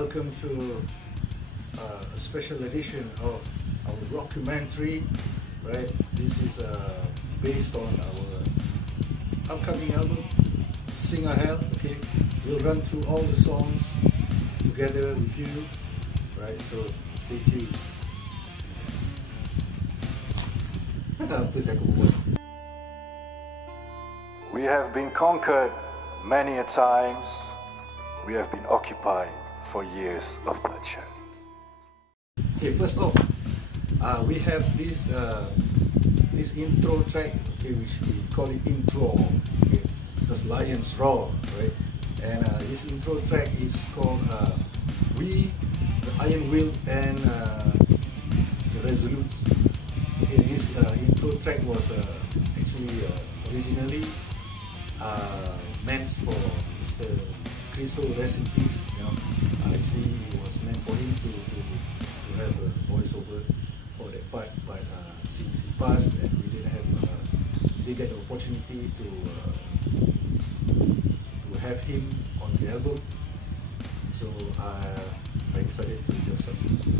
welcome to a special edition of our documentary. Right, this is based on our upcoming album, SINGAHELL. Okay, we'll run through all the songs together with you. Right, so stay tuned. We have been conquered many a times. We have been occupied for years of bloodshed. Okay, first off, we have this intro track, okay, which we call it intro, okay, because lions roar, right? And this intro track is called We, the Iron Will, and the Resolute. Okay, this intro track was actually originally meant for Mr. Chris Ho, rest in peace. You know, actually it was meant for him to have a voiceover for that part, but since he passed and we didn't get the opportunity to have him on the album, so I decided to just substitute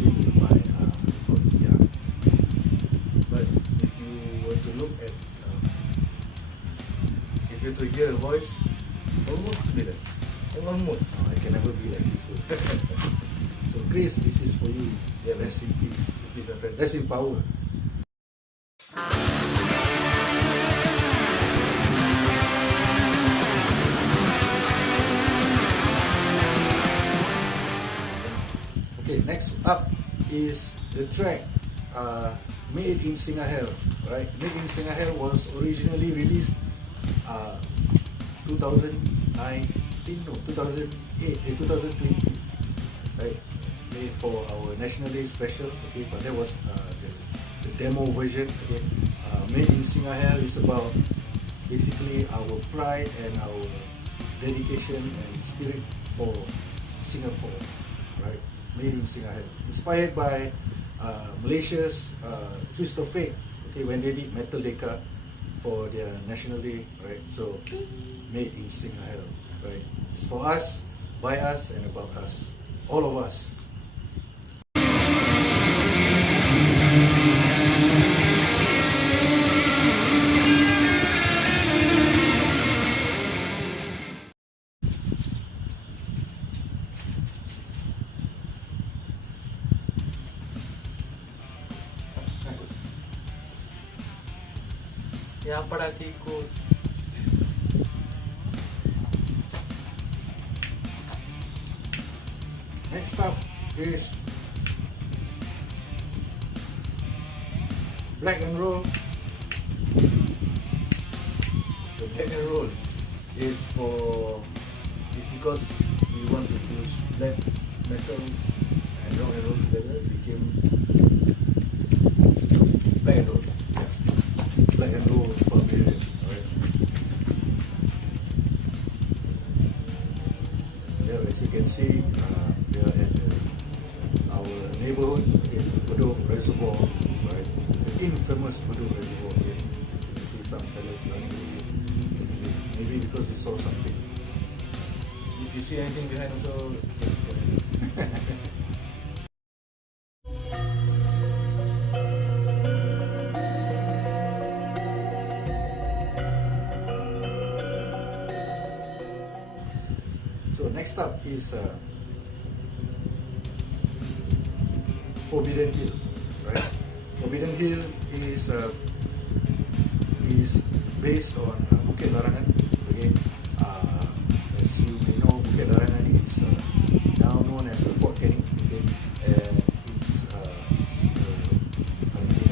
him with my voice. Yeah. But if you were to look at, if you were to hear a voice, almost similar. Almost. I can never be like this. So Chris, this is for you. Yeah, rest in peace. Rest in power. Okay, next up is the track Made in Singahell. Right? Made in Singahell was originally released 2020, right? Made for our National Day special, okay, but that was the demo version. Okay, Made in Singahell is about basically our pride and our dedication and spirit for Singapore, right? Made in Singahell, inspired by Malaysia's Twist of Fate, okay, when they did Metal Deka for their National Day, right? So Made in Singahell, right? It's for us, by us, and about us, all of us. Ya para tikus. Next up is Black and Roll. The Black and Roll is because we want to use black metal and rock and roll together. It became Black and Roll. Yeah. Black and Roll Barbarian. Alright. Yeah, as you can see, we are at our neighborhood in Bedok Reservoir, right? The infamous Bedok Reservoir. Okay? You see some fellas running, maybe because they saw something. If you see anything behind also, so next up is Forbidden Hill, right? Forbidden Hill is based on Bukit Larangan. Okay, as you may know, Bukit Larangan is now known as Fort Canning. Okay, and it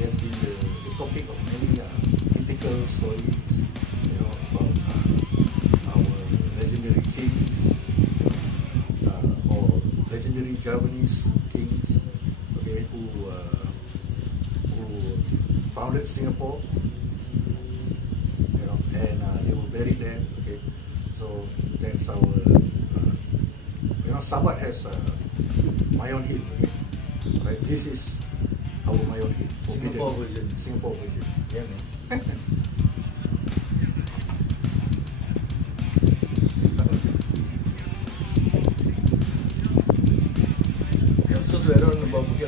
has been the topic of many mythical stories, you know, about our legendary kings, or legendary Javanese kings, okay, who founded Singapore, you know, and they were buried there. Okay, so that's our, you know, Sabah has Mayon Hill. Okay? Right, this is our Mayon Hill. Singapore version. Singapore version. Yeah, man.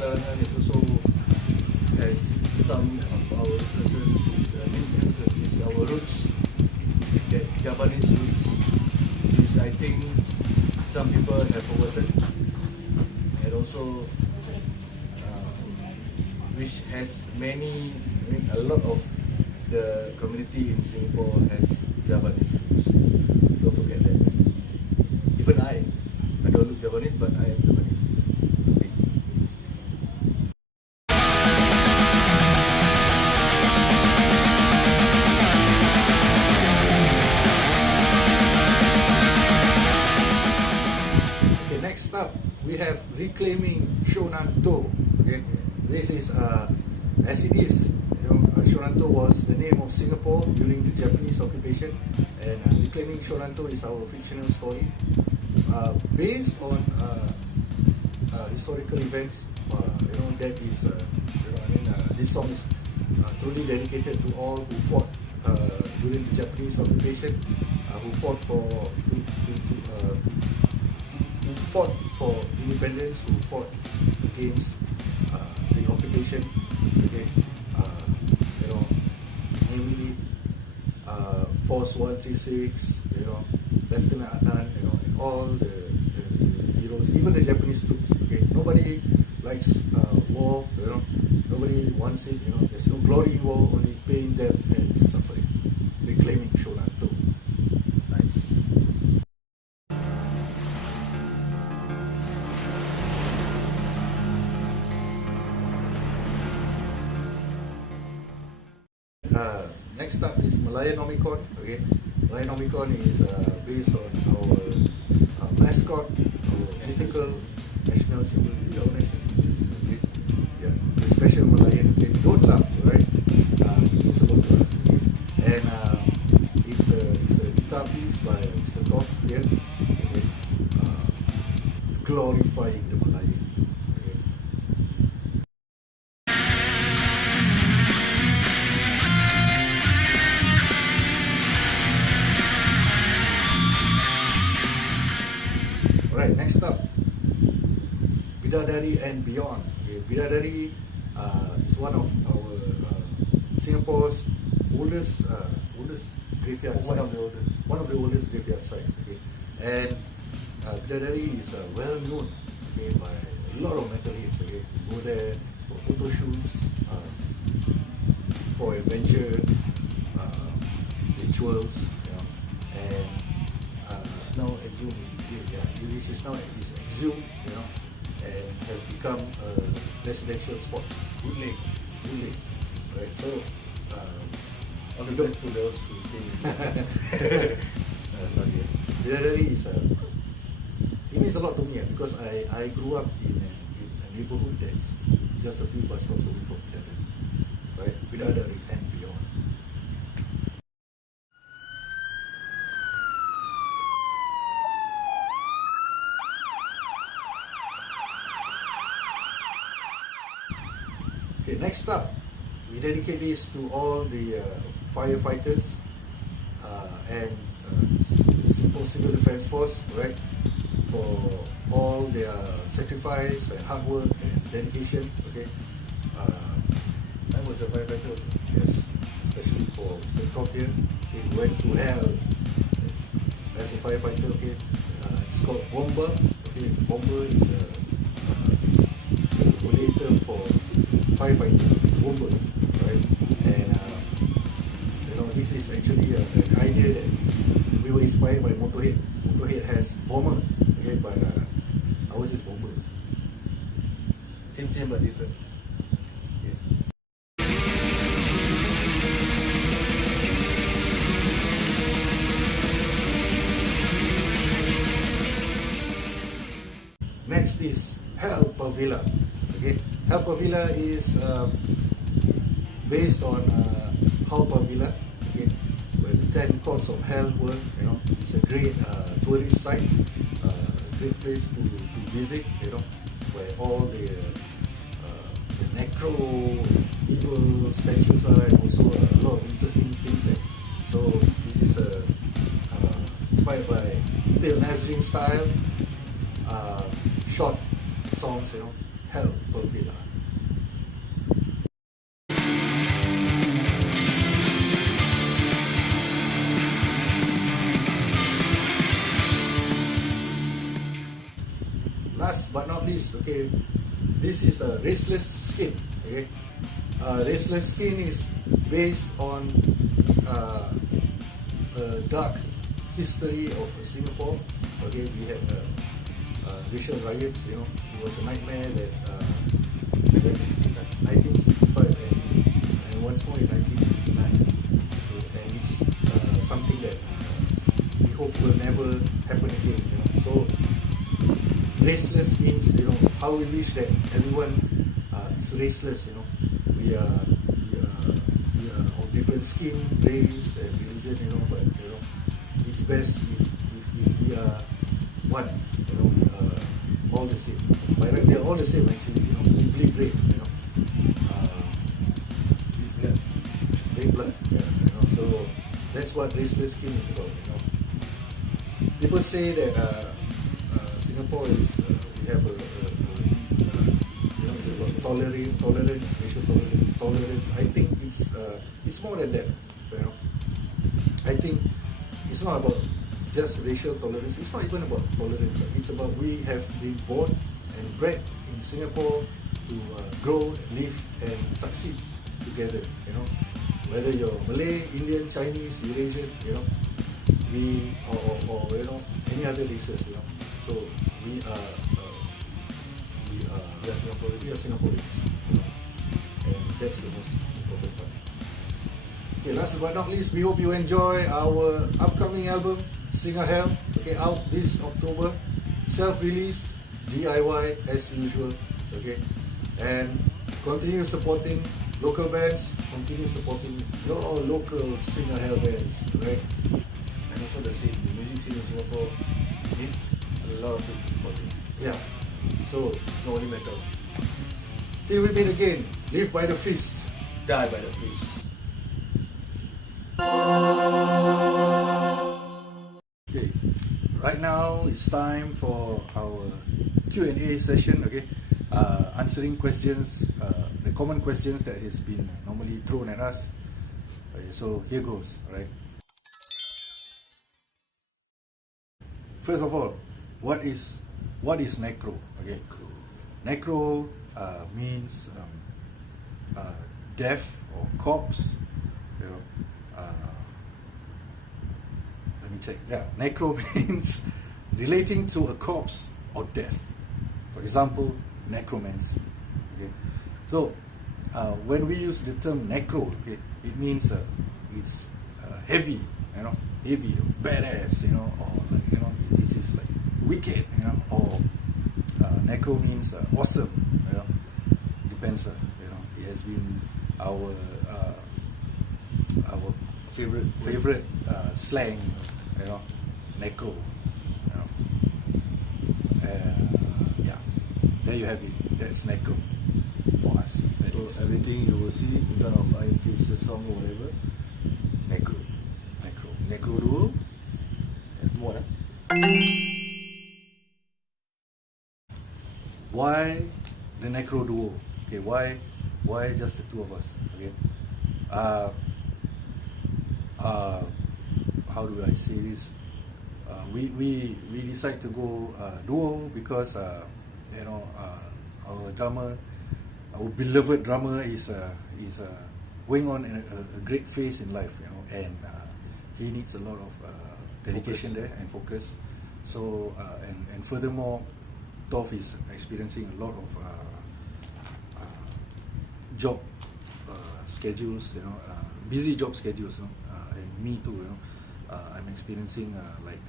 perjalanan is also has some of our influences is our roots, that Japanese roots, which is I think some people have forgotten, and also which has a lot of the community in Singapore has Japanese roots. Don't forget that. Even I don't look Japanese, but I am Japanese. Okay. Okay, next up we have reclaiming Shonanto. Okay, this is as it is. Shonanto was the name of Singapore during the Japanese occupation, and reclaiming Shonanto is our fictional story based on historical events. That is, this song is truly dedicated to all who fought during the Japanese occupation, who fought for independence, who fought against the occupation. Okay. Namely Force 136, Lieutenant Adnan, and all the heroes, even the Japanese troops. Okay, nobody likes war. Nobody wants it. There's no glory in war, only pain, death, and suffering. Reclaiming Shonanto. Nice. Next up is Malayanomicon. Okay, Malayanomicon is based on our mascot, our mythical national symbol. Our national symbol. Okay? Yeah, the special Malayan. Okay, don't laugh, right? It's about to laugh. Okay? And it's a guitar piece by Mr. Thoth here. Okay? Glorifying the Malayan. Right, next up, Bidadari and Beyond. Okay, Bidadari is one of our Singapore's oldest graveyard sites. One of the oldest graveyard sites. Okay, and Bidadari is well known, okay, by a lot of metalheads. Okay, go there for photo shoots, for adventure, rituals, and Now exhumed. which is now exhumed, and has become a residential spot. Good lake, right? So, All the best to those who stay. sorry. Bidadari is it means a lot to me because I grew up in a neighborhood that's just a few bus stops away from Bidadari, right? Bidadari and beyond. Okay, next up, we dedicate this to all the firefighters and simple civil defense force, right? For all their sacrifice and hard work and dedication. Okay, I was a firefighter. yes, especially for Mr. Thoth here. He went to hell as a firefighter. Okay, it's called Bomber. Okay, Bomber is Malay term for firefighter, Bomber, right? And this is actually an idea that we were inspired by Motorhead. Motorhead has Bomber, okay, but ours is Bomber. Same but different. Next is Hell Pavila. Okay, Hell Pavila is based on Hell Pavila. Okay, where the 10 courts of hell were. It's a great tourist site, great place to visit. Where all the Necro evil statues are, and also a lot of interesting things there. So this is inspired by Nazarene style, short songs, hell per villa. Last but not least, okay, this is a raceless skin. Okay, raceless skin is based on a dark history of Singapore. Okay, we had racial riots. You know, it was a nightmare that 1965 and once more in 1969. And it's something that we hope will never happen again. You know, so raceless means, you know, how we wish that everyone is raceless. You know, we are of different skin, race, and religion. You know, but you know, it's best if we are one. You know, all the same. By right, they are all the same actually. You know, we bleed red. You know, red blood. Yeah. You know, so that's what raceless skin is about. You know, people say that Singapore is we have you know, it's about tolerance, racial tolerance. I think it's more than that. You know, I think it's not about just racial tolerance. It's not even about tolerance. It's about we have been born and bred in Singapore to grow, live, and succeed together. You know, whether you're Malay, Indian, Chinese, Eurasian, you know, we or you know, any other races. You know, so we are Singaporeans. We are Singaporeans. You know, and that's the most important part. Okay, last but not least, we hope you enjoy our upcoming album, SINGAHELL. Okay, out this October, self-release, DIY as usual. Okay, and continue supporting local bands. Continue supporting your local SINGAHELL bands. Right. And also the music scene in Singapore needs a lot of people supporting. Yeah. So Not only metal. till we meet again, live by the feast. Die by the fist. Okay, right now it's time for our Q&A session. Okay, answering questions, the common questions that has been normally thrown at us. Okay, so here goes. Right. First of all, what is necro? Okay, necro means death or corpse. You know, let me check. Yeah, necro means relating to a corpse or death. For example, necromancy. Okay, so when we use the term necro, okay, it means it's heavy. You know, heavy, or badass. You know, or like, you know, this is like wicked. You know, or necro means awesome. You know, depends. You know, it has been our favorite slang. You know, necro. You know, yeah. There you have it. That's necro for us. That So is everything you will see in front of Ironfist song or whatever, necro. Necro Duo. more. Why the Necro Duo? Okay, why just the two of us? Okay, how do I say this? We decide to go duo because you know, our drummer, our beloved drummer is going on a great phase in life, you know, and he needs a lot of dedication there and focus. So and furthermore, Thoth is experiencing a lot of job schedules, you know, busy job schedules, you know, and me too, you know. I'm experiencing like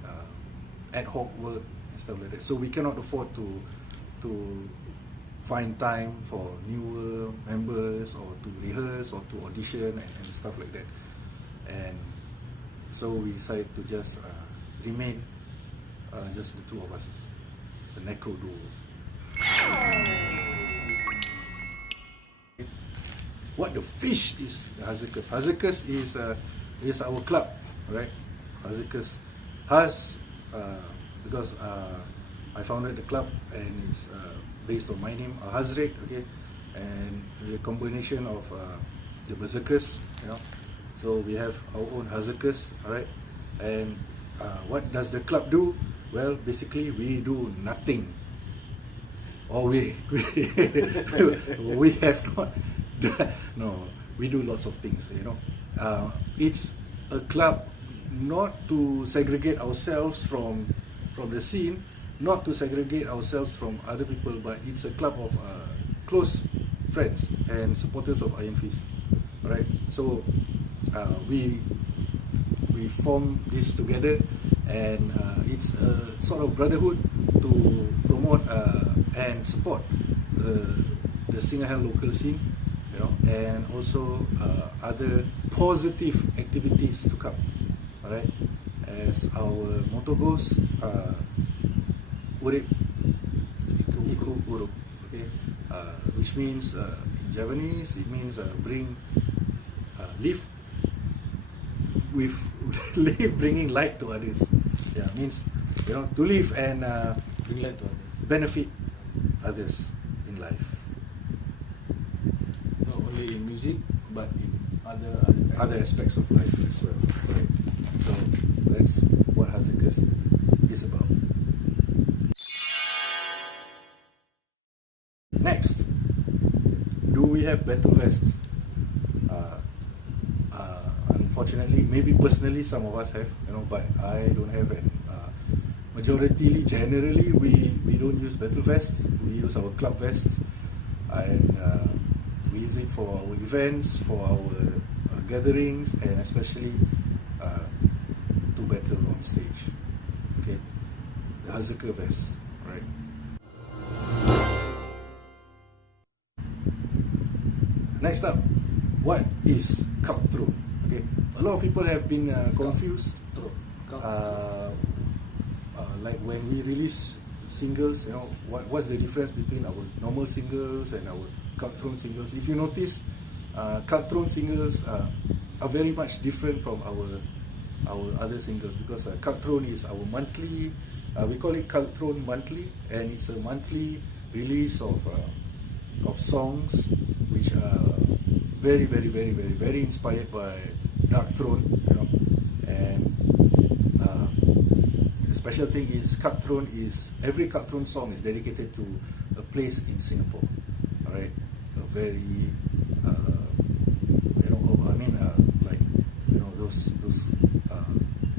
ad hoc work and stuff like that. So we cannot afford to find time for newer members or to rehearse or to audition and stuff like that. And so we decided to just remain just the two of us, the Necro Duo. What the fish is Huzzerkers. Huzzerkers is our club, right? Huzzerkers has because I founded the club, and it's based on my name, Alhuzzred, okay, and the combination of the Huzzerkers, you know. So we have our own Huzzerkers, alright. And what does the club do? Well, basically we do nothing. Or we have not done, no, we do lots of things, you know. It's a club not to segregate ourselves from the scene, not to segregate ourselves from other people, but it's a club of close friends and supporters of Ironfist. Alright, so we form this together, and it's a sort of brotherhood to promote and support the SINGAHELL local scene, you know, and also other positive activities to come. Alright, as our motto goes, Urip Iku Urup, okay, which means in Javanese it means live with live bringing light to others. Yeah, means, you know, to live and Bring light to others. benefit others in life. Not only in music, but in Other aspects of life as well. Right. So that's what Huzzerkers is about. Next, do we have battle vests? Unfortunately, maybe personally some of us have, you know, but I don't have. And majority, generally, we don't use battle vests. We use our club vests, and we use it for our events, for our gatherings, and especially to battle on stage. Okay, the Huzzerker vest, right? Next up, what is Kulthrone? Okay, a lot of people have been confused. Like when we release singles, you know, what's the difference between our normal singles and our Kulthrone singles? If you notice, Kulthrone singles are very much different from our other singles, because Kulthrone is our monthly. We call it Kulthrone monthly, and it's a monthly release of songs which are very inspired by Dark Throne, you know. And the special thing is, Kulthrone is, every Kulthrone song is dedicated to a place in Singapore. Alright, a very you know, I mean, like, you know, those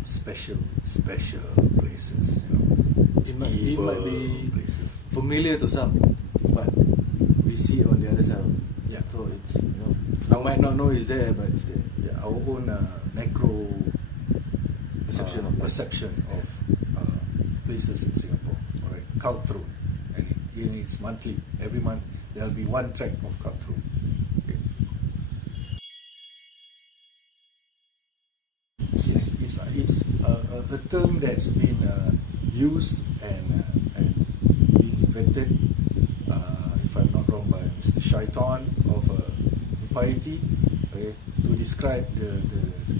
special places, you know. It might be places. familiar to some, but we see it on the other side. Yeah. So it's, you know, you might not know it's there, but it's there. Yeah, our own Necro Perception of places in Singapore. Alright, Kulthrone, and it's monthly. Every month there'll be one track of Kulthrone. Okay. It's a term that's been used and being invented, if I'm not wrong, by Mr. Shaitan of Impiety, okay, to describe the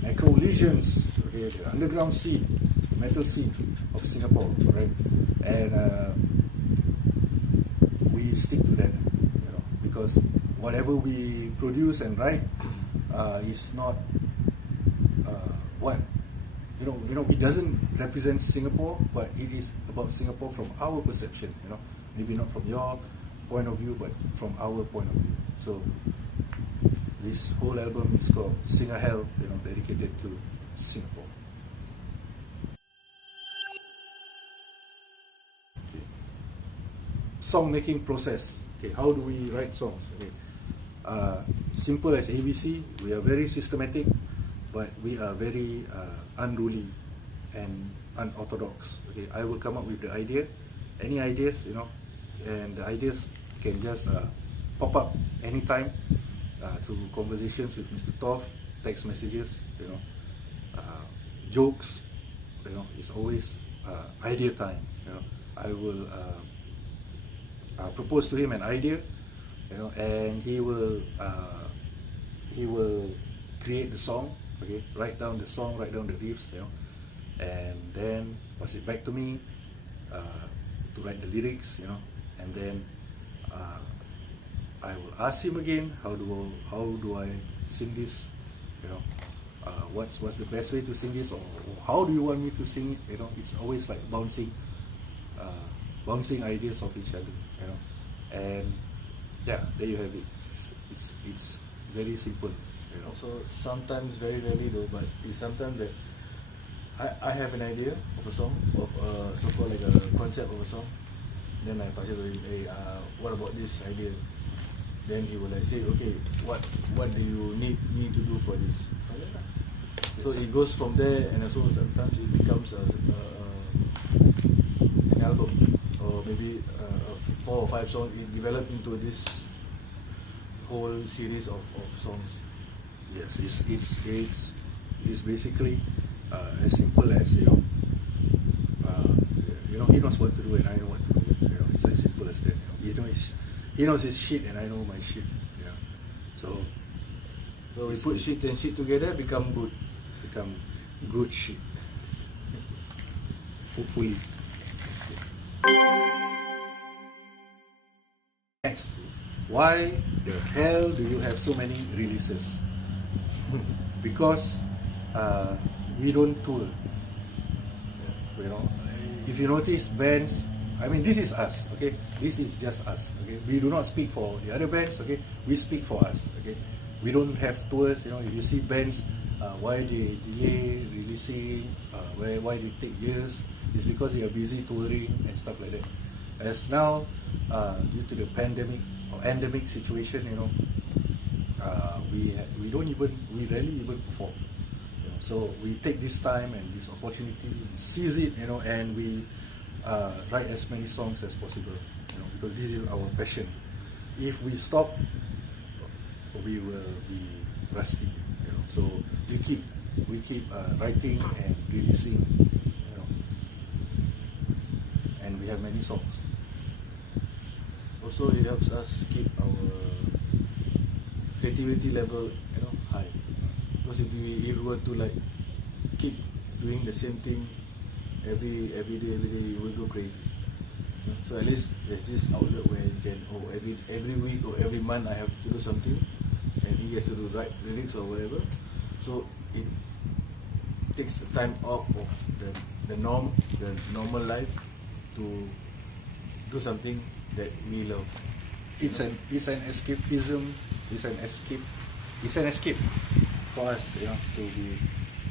necro legions, okay, the underground scene, the metal scene of Singapore, right? And we stick to that, you know, because whatever we produce and write is not what, you know, it doesn't represent Singapore, but it is about Singapore from our perception, you know, maybe not from your point of view, but from our point of view. So this whole album is called SINGAHELL, you know, dedicated to Singapore. Okay. Song making process. Okay, how do we write songs? Okay. Simple as ABC. We are very systematic, but we are very unruly and unorthodox. Okay, I will come up with the idea, any ideas, you know, and the ideas can just pop up anytime through conversations with Mr. Thoth, text messages, you know, jokes, you know. It's always idea time, you know. I will propose to him an idea, you know, and he will create the song, okay, write down the song, write down the riffs, you know, and then pass it back to me to write the lyrics, you know, and then I will ask him again, how do I sing this, you know, what's the best way to sing this, or how do you want me to sing it, you know. It's always like bouncing ideas of each other, you know, and yeah, there you have it. It's very simple, you know. Also, sometimes, very rarely though, but it's sometimes that I have an idea of a song, of so-called like a concept of a song. Then I pass it to him. Hey, what about this idea? Then he will like say, okay, what do you need me to do for this? So it goes from there, and also sometimes it becomes an album, or maybe 4 or 5 songs. It develops into this whole series of songs. Yes, it's basically as simple as, you know, he knows what to do and I know what to do. You know, it's as simple as that. You know, he knows his shit and I know my shit. Yeah. So we put shit and shit together, become good shit. Hopefully. Next, why the hell do you have so many releases? Because we don't tour. You know, if you notice, bands, I mean, this is us, okay? This is just us, okay? We do not speak for the other bands, okay? We speak for us, okay? We don't have tours, you know. If you see bands, why they delay releasing, why they take years, it's because they are busy touring and stuff like that. As now, due to the pandemic or endemic situation, you know, we rarely even perform. You know, so we take this time and this opportunity, seize it, you know, and we write as many songs as possible, you know, because this is our passion. If we stop, we will be rusty, you know. So we keep writing and releasing, you know, and we have many songs. Also, it helps us keep our creativity level, you know, high. Because if we were to like keep doing the same thing every day, you will go crazy. So at least there's this outlet where you can, every week or every month I have to do something, and he has to write lyrics or whatever. So it takes the time out of the normal life to do something that we love. It's an escapism. It's an escape for us, you know, to be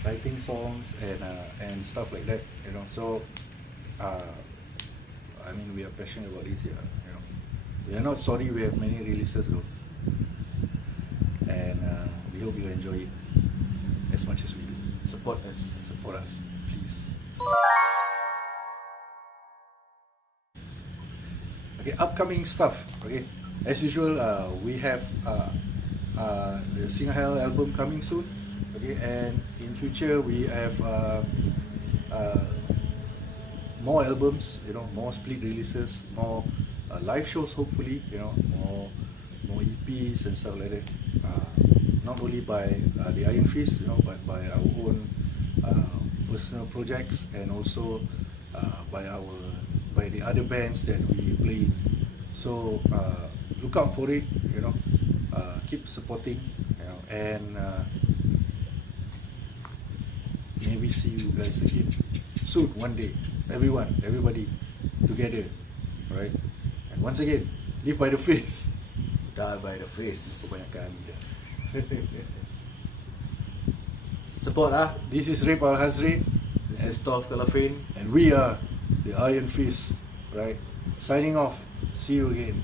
writing songs and stuff like that, you know. So I mean, we are passionate about this, you know. We are not sorry we have many releases though, and we hope you enjoy it as much as we do. Support us, please. Okay, upcoming stuff. Okay, as usual, we have the SINGAHELL album coming soon. Okay, and in future we have more albums, you know, more split releases, more live shows, hopefully, you know, more EPs and stuff like that. Not only by the Ironfist, you know, but by our own personal projects, and also by the other bands that we play. So look out for it, you know. Keep supporting, you know, and maybe see you guys again soon, one day. Everybody together, right? And once again, live by the phrase, die by the phrase. Kebanyakan dah. Support This is Alhuzzred. This is Thoth Khalafein, and we are the Ironfist, right? Signing off. See you again.